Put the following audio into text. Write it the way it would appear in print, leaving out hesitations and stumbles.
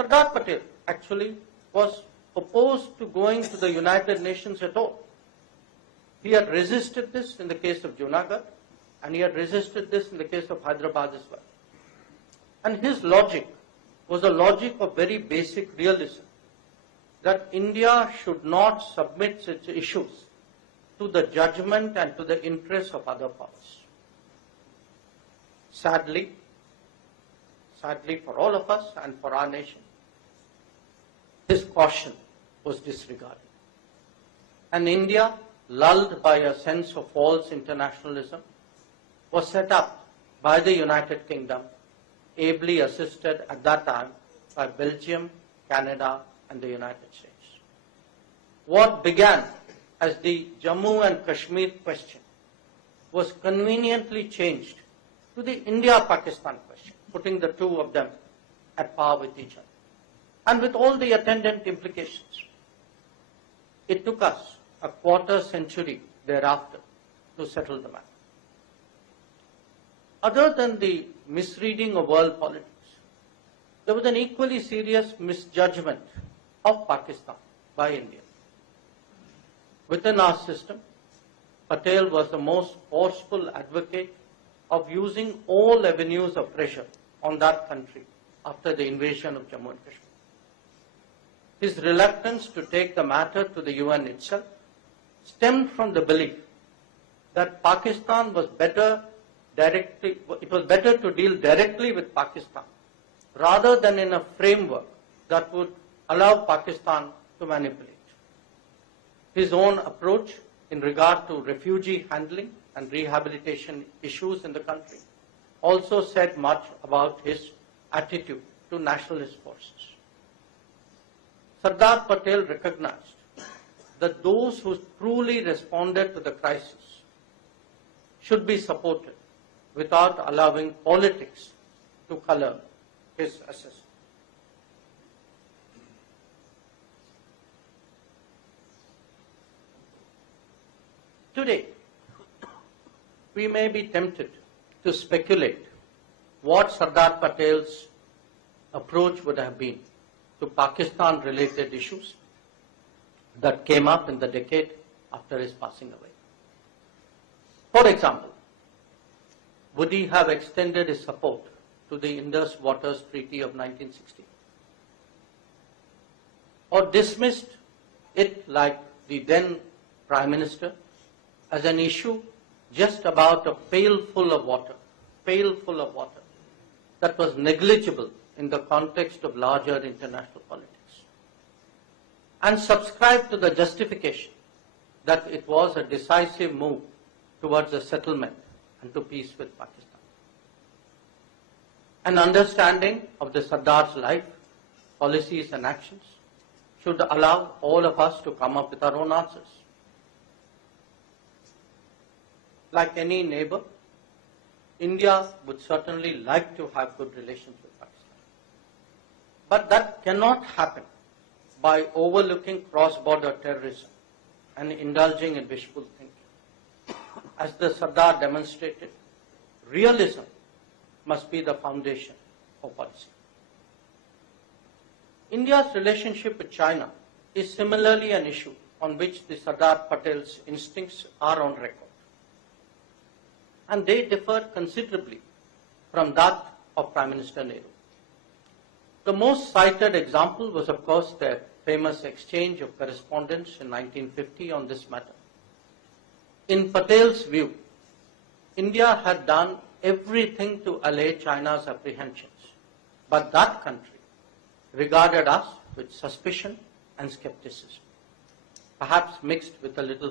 Sardar Patel actually was opposed to going to the United Nations at all. He had resisted this in the case of Junagadh, and he had resisted this in the case of Hyderabad as well. And his logic was a logic of very basic realism, that India should not submit its issues to the judgment and to the interests of other powers. Sadly for all of us and for our nation, his caution was disregarded. And India, lulled by a sense of false internationalism, was set up by the United Kingdom, ably assisted at that time by Belgium, Canada, and the United States. What began as the Jammu and Kashmir question was conveniently changed to the India-Pakistan question, putting the two of them at par with each other, and with all the attendant implications. It took us a quarter century thereafter to settle the matter. Other than the misreading of world politics, there was an equally serious misjudgment of Pakistan by India. Within our system, Patel was the most forceful advocate of using all avenues of pressure on that country after the invasion of Jammu and Kashmir. His reluctance to take the matter to the UN itself stemmed from the belief that Pakistan was better to deal directly with Pakistan rather than in a framework that would allow Pakistan to manipulate. His own approach in regard to refugee handling and rehabilitation issues in the country also said much about his attitude to nationalist forces. Sardar Patel recognized that those who truly responded to the crisis should be supported without allowing politics to color his assessment. Today, we may be tempted to speculate what Sardar Patel's approach would have been to Pakistan-related issues that came up in the decade after his passing away. For example, would he have extended his support to the Indus Waters Treaty of 1960? Or dismissed it like the then Prime Minister as an issue just about a pail full of water that was negligible in the context of larger international politics, and subscribed to the justification that it was a decisive move towards a settlement and to peace with Pakistan. An understanding of the Sardar's life, policies and actions should allow all of us to come up with our own answers. Like any neighbor, India would certainly like to have good relations with Pakistan. But that cannot happen by overlooking cross-border terrorism and indulging in wishful thinking. As the Sardar demonstrated, realism must be the foundation of policy. India's relationship with China is similarly an issue on which the Sardar Patel's instincts are on record. And they differ considerably from that of Prime Minister Nehru. The most cited example was, of course, their famous exchange of correspondence in 1950 on this matter. In Patel's view, India had done everything to allay China's apprehensions, but that country regarded us with suspicion and skepticism, perhaps mixed with a little